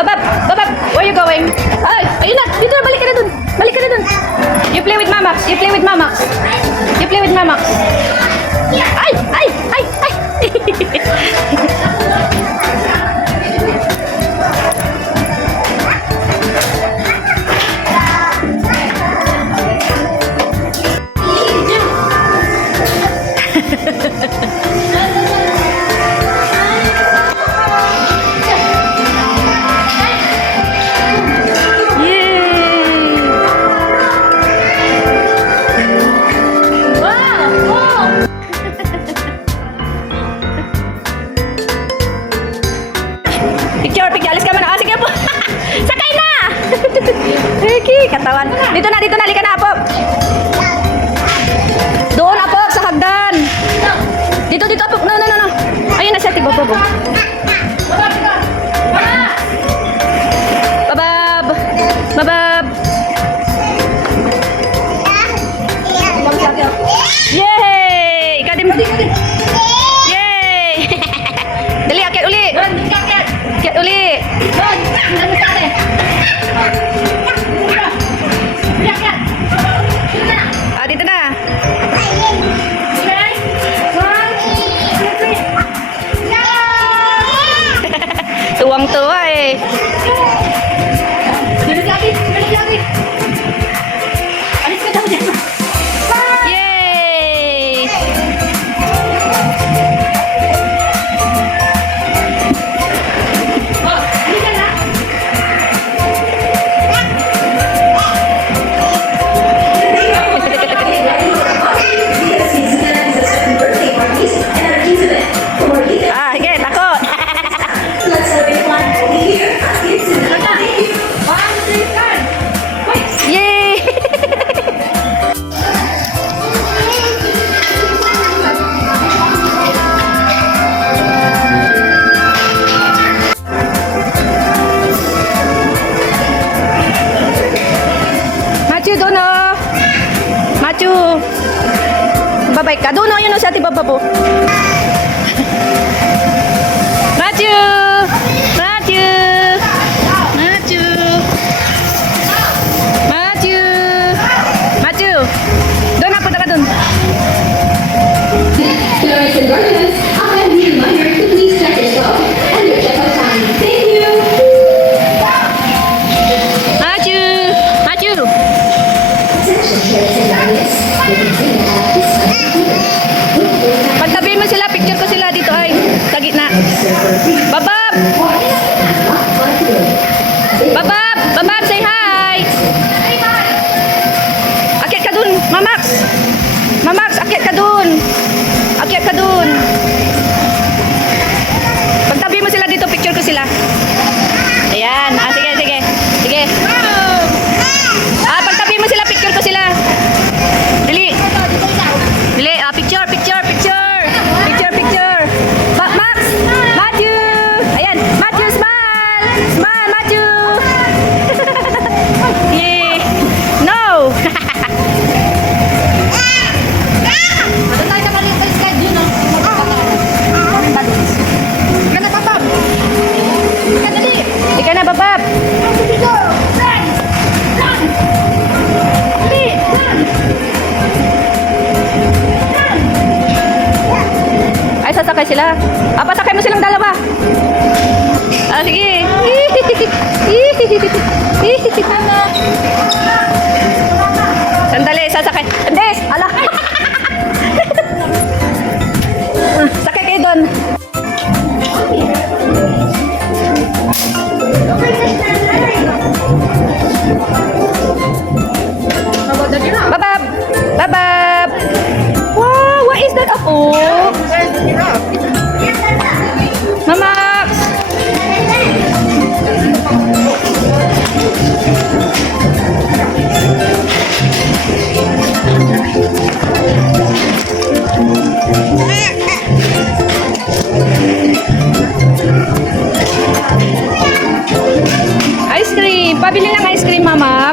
Babab! Babab! Where you going? Ay! Ayun na! Dito na! Balik ka na dun! Balik ka na dun! You play with Mamax! You play with Mamax! You play with Mamax! Ay! Ay! Ay! Ay! Picture, picture. Alis ka muna. Sige po. Sakay na! Ricky, katawan. Dito na, halika na, Apo. Doon, Apo, sa hagdan. Dito, Apo. No. Ayun na siya, tibo, Babab. Babab. Yay! Ikaw din. Yay! Dali, akyat uli. Akyat uli. Dito na. Tuwang-tuwa eh. Balik lagi. Alis ka daw dyan. Yay! Sige, takot. Yay! Machu, doon oh. Machu. Babay ka. Doon oh, yun oh, sa ati bababo. Machu. Doon na, punta ka doon. Machu. Pagtabi mo sila, picture ko sila dito ay. Sa gitna. Babab! Babab, say hi! Akyat ka dun, Mamax! Akyat ka dun! Pagtabi mo sila dito, picture ko sila. Ayan, sige. Pagtabi mo sila, picture ko sila. Dali, picture. Max! Matthew! Ayan, Matthew, smile! Matthew! Yeah. No! Ika na, Babab! Ay, sasakay sila. Pasakay mo silang dalawa. Sige. Sandali, sasakay. Andes, ala. Sakay kayo doon. Babab. Wow, what is that, Apo? Mamax. Ice cream. Pabili ng ice cream, Mama.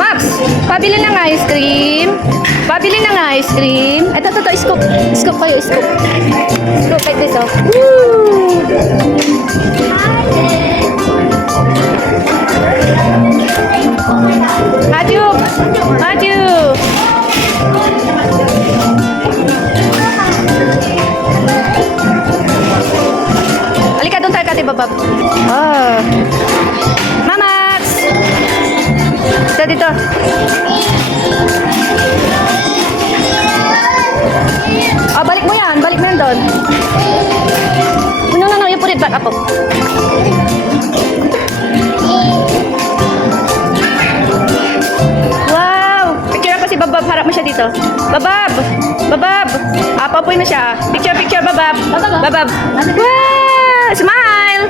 Max, pabili ng ice cream. Pabili ng ice cream. Ito, scoop. Scoop kayo, scoop. Scoop like this, oh. Woo! si Babab. Oh. Mamax! Dito, dito. Oh, balik mo yan. Balik mo yan doon. No, no, no. You put it back up. Wow! Picture ako si Babab. Harap mo siya dito. Babab! Babab! Papoy na siya. Picture, picture, Babab. Babab. Wow! Smile!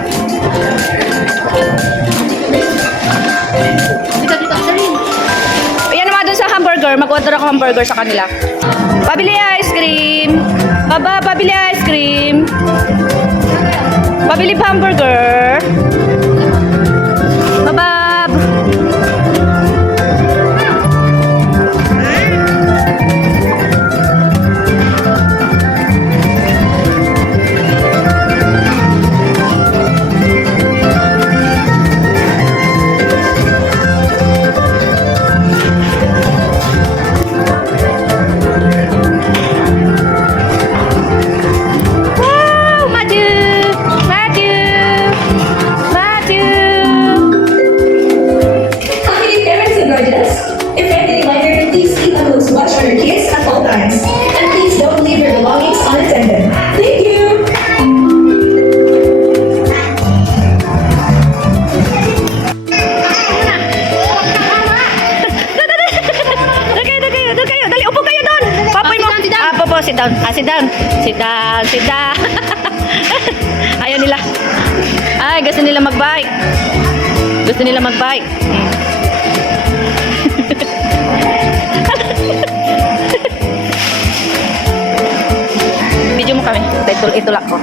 Ayan naman dun sa hamburger. Mag-order ako hamburger sa kanila. Pabili ice cream. Babab, pabili ice cream. Pabili pa hamburger. Babab. Sit down. Sit down. Sit down. Sit down. Ayaw nila. Ay, gusto nila mag-bike. Gusto nila mag-bike. Video mo kami. Itulak ko.